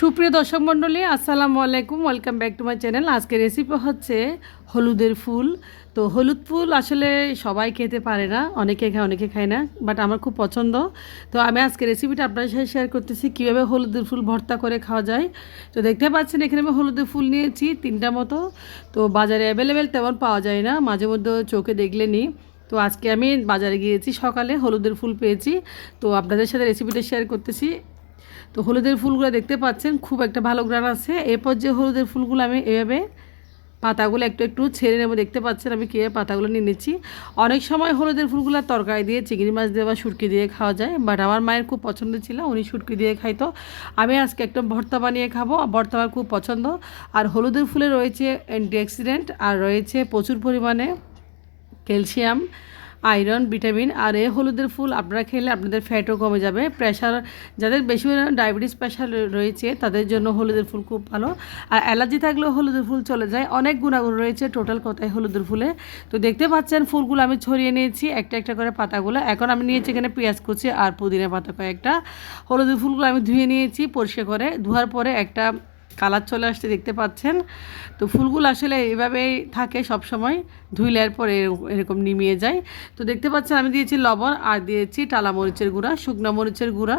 সুপ্রিয় দর্শক মণ্ডলী, আসসালামু আলাইকুম। Welcome back to my channel. আজকের রেসিপি হচ্ছে হলুদের ফুল। তো হলুদ ফুল আসলে সবাই খেতে পারে না, অনেকে খায় অনেকে খায় না, বাট আমার খুব পছন্দ। তো আমি আজকে রেসিপিটা আপনার সাথে শেয়ার করতেছি কীভাবে হলুদের ফুল ভর্তা করে খাওয়া যায়। তো দেখতে পাচ্ছেন এখানে আমি হলুদের ফুল নিয়েছি 3টা মতো। তো বাজারে অ্যাভেলেবেল তেমন পাওয়া যায় না, মাঝে মধ্যে চোখে দেখলে নিই। তো আজকে আমি বাজারে গিয়েছি সকালে, হলুদের ফুল পেয়েছি। তো আপনাদের সাথে রেসিপিটা শেয়ার করতেছি। তো হলুদের ফুলগুলো দেখতে পাচ্ছেন খুব একটা ভালো গ্রান আছে। এরপর যে হলুদের ফুলগুলো আমি এভাবে পাতাগুলো একটু একটু ছেড়ে নেবো। দেখতে পাচ্ছেন আমি কীভাবে পাতাগুলো নিয়ে নিচ্ছি। অনেক সময় হলুদের ফুলগুলো তরকারি দিয়ে, চিংড়ি মাছ দিয়ে বা শুটকি দিয়ে খাওয়া যায়, বাট আমার মায়ের খুব পছন্দ ছিল, উনি শুটকি দিয়ে খাইতো। আমি আজকে একটা ভর্তা বানিয়ে খাবো, ভর্তা আমার খুব পছন্দ। আর হলুদের ফুলে রয়েছে অ্যান্টিঅক্সিডেন্ট, আর রয়েছে প্রচুর পরিমাণে ক্যালসিয়াম, আয়রন, ভিটামিন। আর এই হলুদের ফুল আপনারা খেলে আপনাদের ফ্যাটও কমে যাবে। প্রেশার, যাদের বেশি পরিমাণে ডায়াবেটিস প্রেশার রয়েছে তাদের জন্য হলুদের ফুল খুব ভালো। আর অ্যালার্জি থাকলেও হলুদের ফুল চলে যায়। অনেক গুণাগুণ রয়েছে টোটাল কথায় হলুদের ফুলে। তো দেখতে পাচ্ছেন ফুলগুলো আমি ছড়িয়ে নিয়েছি একটা একটা করে পাতাগুলো। এখন আমি নিয়েছি এখানে পেঁয়াজ কুচি আর পুদিনা পাতা কয়েকটা। হলুদের ফুলগুলো আমি ধুয়ে নিয়েছি পরিষ্কার করে। ধোয়ার পরে একটা কালার চলে আসছে দেখতে পাচ্ছেন। তো ফুলগুলো আসলে এভাবেই থাকে সব সময়, ধুইলের পরে এরকম নিমিয়ে যায়। তো দেখতে পাচ্ছেন আমি দিয়েছি লবণ আর দিয়েছি টালা মরিচের গুঁড়া, শুকনো মরিচের গুঁড়া।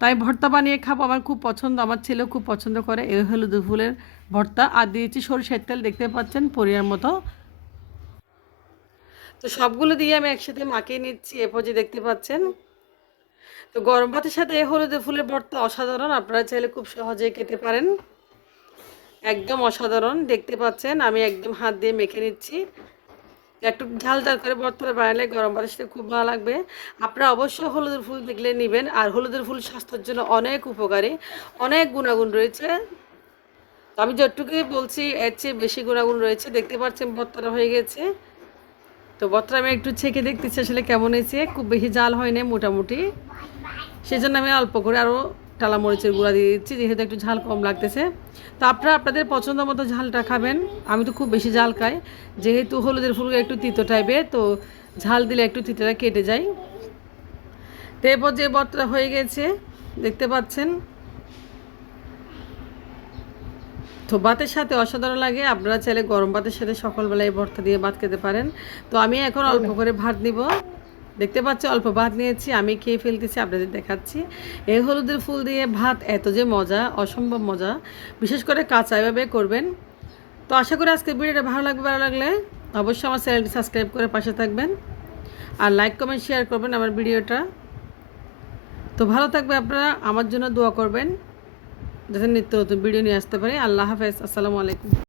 তাই ভর্তা বানিয়ে খাবো, আমার খুব পছন্দ, আমার ছেলেও খুব পছন্দ করে এই হলুদ ফুলের ভর্তা। আর দিয়েছি সরষের তেল, দেখতে পাচ্ছেন পরিমাণ মতো। তো সবগুলো দিয়ে আমি একসাথে মাখিয়ে নিচ্ছি। এরপর যে দেখতে পাচ্ছেন, তো গরম ভাতের সাথে এই হলুদের ফুলের ভর্তা অসাধারণ, আপনারা চাইলে খুব সহজেই খেতে পারেন। একদম অসাধারণ। দেখতে পাচ্ছেন আমি একদম হাত দিয়ে মেখে নিচ্ছি। একটু ঝাল ঝাল করে ভর্তাটা বানালে গরম ভাতের সাথে খুব ভালো লাগবে। আপনারা অবশ্যই হলুদের ফুল দেখলে নেবেন। আর হলুদের ফুল স্বাস্থ্যের জন্য অনেক উপকারী, অনেক গুণাগুণ রয়েছে। তো আমি যতটুকুই বলছি এর চেয়ে বেশি গুণাগুণ রয়েছে। দেখতে পাচ্ছেন ভর্তাটা হয়ে গেছে। তো ভর্তাটা আমি একটু ছেঁকে দেখতেছি আসলে কেমন হয়েছে। খুব বেশি জাল হয় না, মোটামুটি। সেজন্য আমি অল্প করে আরও টালা মরিচের গুঁড়া দিয়ে দিচ্ছি, যেহেতু একটু ঝাল কম লাগতেছে। তো আপনারা আপনাদের পছন্দ মতো ঝালটা খাবেন। আমি তো খুব বেশি ঝাল খাই, যেহেতু হলুদের ফুলগুলো একটু তিতো টাইপের, তো ঝাল দিলে একটু তিতোটা কেটে যায়। তো এরপর যে ভর্তাটা হয়ে গেছে দেখতে পাচ্ছেন। তো ভাতের সাথে অসাধারণ লাগে। আপনারা চাইলে গরম ভাতের সাথে সকালবেলায় ভর্তা দিয়ে ভাত খেতে পারেন। তো আমি এখন অল্প করে ভাত নিব। দেখতে পাচ্ছি অল্প ভাত নিয়েছি, আমি খেয়ে ফেলতেছি, আপনাদের দেখাচ্ছি। এই হলুদের ফুল দিয়ে ভাত এত যে মজা, অসম্ভব মজা। বিশেষ করে কাঁচা এভাবে করবেন। তো আশা করি আজকের ভিডিওটা ভালো লাগবে। ভালো লাগলে অবশ্যই আমার চ্যানেলটি সাবস্ক্রাইব করে পাশে থাকবেন, আর লাইক কমেন্ট শেয়ার করবেন আমার ভিডিওটা। তো ভালো থাকবে, আপনারা আমার জন্য দোয়া করবেন যাতে নিত্য নতুন ভিডিও নিয়ে আসতে পারি। আল্লাহ হাফেজ, আসসালামু আলাইকুম।